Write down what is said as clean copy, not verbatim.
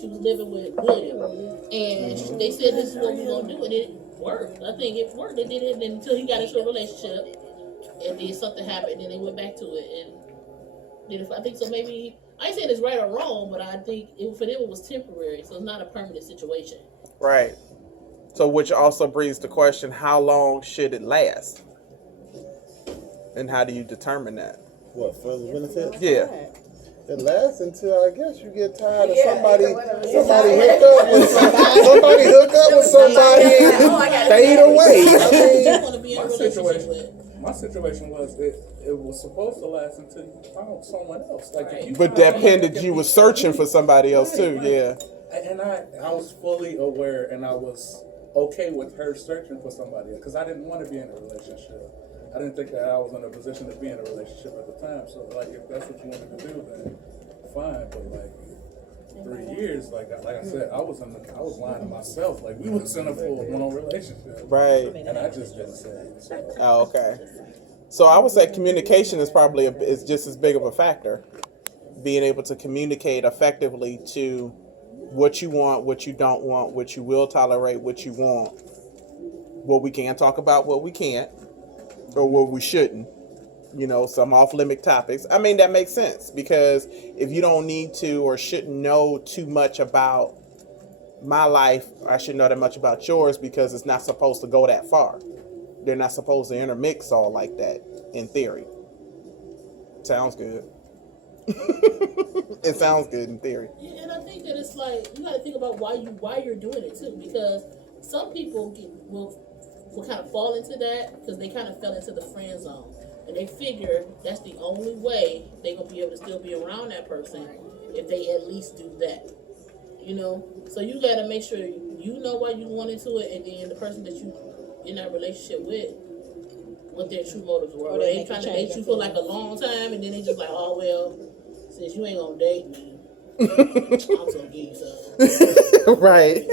she was living with William, and they said this is what we're gonna do, and it worked. I think it worked. They did it until he got into a relationship, and then something happened, and they went back to it, and then I think so. Maybe I ain't saying it's right or wrong, but I think for them it was temporary, so it's not a permanent situation. Right. So, which also brings the question: how long should it last, and how do you determine that? What, for the benefits? Yeah. It lasts until I guess you get tired of somebody hooked up with somebody hooked up with somebody and fade away. I mean, You want to be in a relationship with. My situation was it was supposed to last until you found someone else. Like, if you But found that someone pended that you can was be- searching for somebody else too. Right. Yeah. And I was fully aware, and I was okay with her searching for somebody because I didn't want to be in a relationship. I didn't think that I was in a position to be in a relationship at the time. So, like, if that's what you wanted to do, then fine. But like 3 years, like I said, I was lying to myself. Like, we was in a full-blown relationship, Right. and I just didn't say it. So. Oh, okay. So I would say communication is probably is just as big of a factor. Being able to communicate effectively to what you want, what you don't want, what you will tolerate, what you want, what we can talk about, what we can't, or what we shouldn't. You know, some off-limit topics. I mean, that makes sense because if you don't need to or shouldn't know too much about my life, I shouldn't know that much about yours because it's not supposed to go that far. They're not supposed to intermix all like that, in theory. Sounds good. It sounds good in theory. Yeah, and I think that it's like you got to think about why you're doing it too, because some people will kind of fall into that because they kind of fell into the friend zone, and they figure that's the only way they're gonna be able to still be around that person if they at least do that. You know, so you got to make sure you know why you want into it, and then the person that you in that relationship with, what their true motives were. Or they trying to date you for like a long time, and then they just like, oh well, since you ain't gonna date me, I'm gonna give you something. Right.